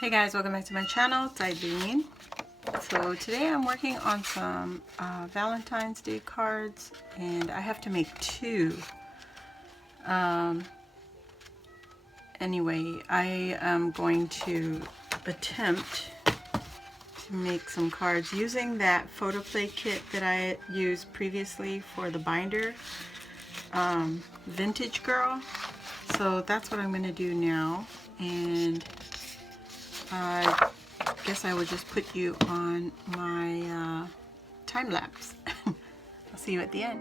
Hey guys, welcome back to my channel. It's Eileen. So today I'm working on some Valentine's Day cards, and I have to make two. Anyway, I am going to attempt to make some cards using that photo play kit that I used previously for the binder, Vintage Girl. So that's what I'm going to do now, and I guess I will just put you on my time lapse. I'll see you at the end.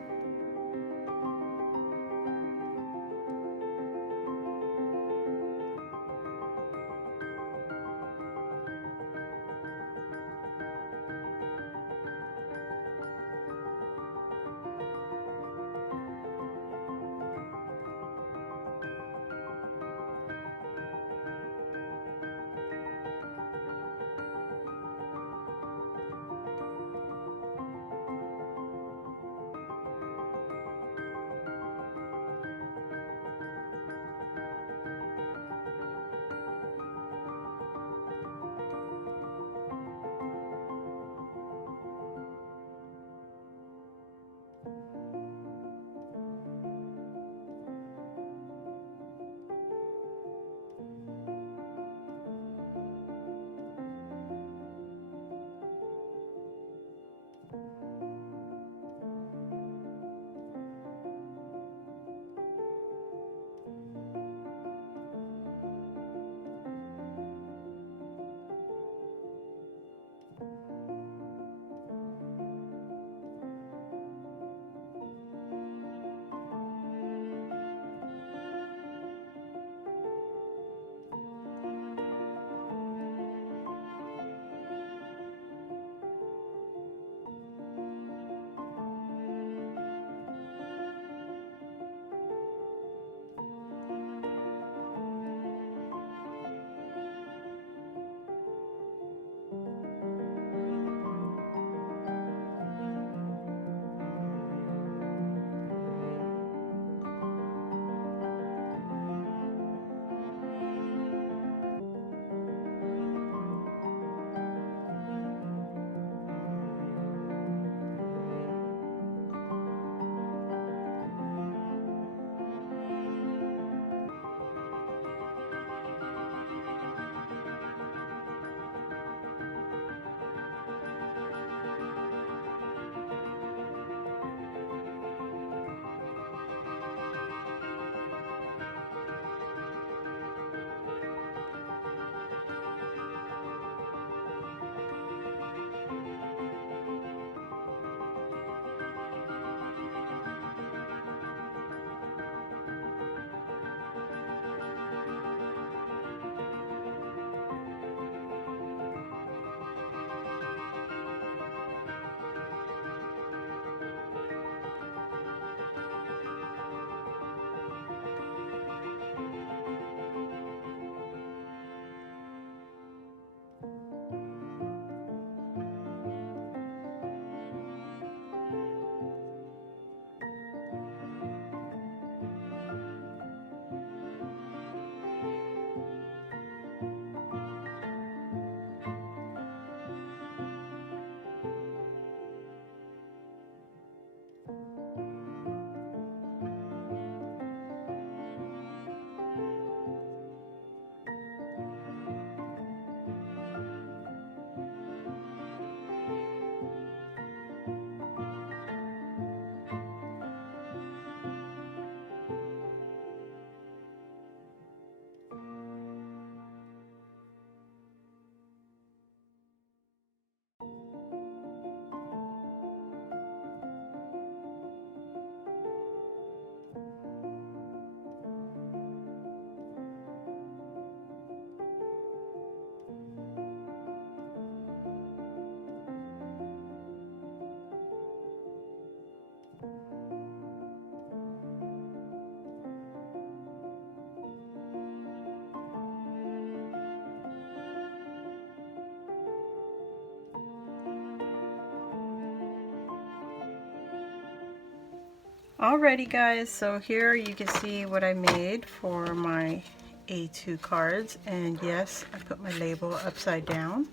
Alrighty guys, so here you can see what I made for my A2 cards, and yes, I put my label upside down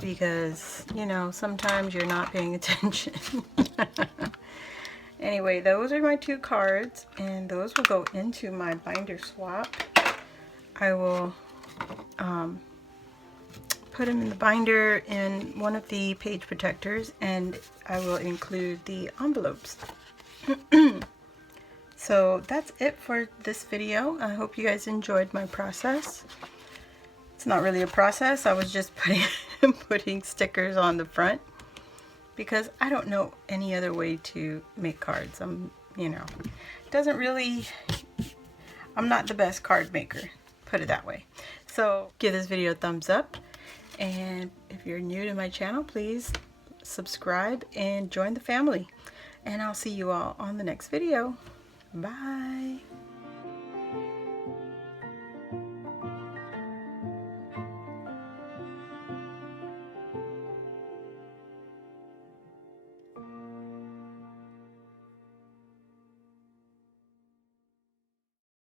because, you know, sometimes you're not paying attention. Anyway, those are my 2 cards, and those will go into my binder swap. I will put them in the binder in one of the page protectors, and I will include the envelopes. So that's it for this video. I hope you guys enjoyed my process. It's not really a process. I was just putting stickers on the front because I don't know any other way to make cards. You know, I'm not the best card maker, put it that way. So give this video a thumbs up, and if you're new to my channel, please subscribe and join the family. And I'll see you all on the next video. Bye.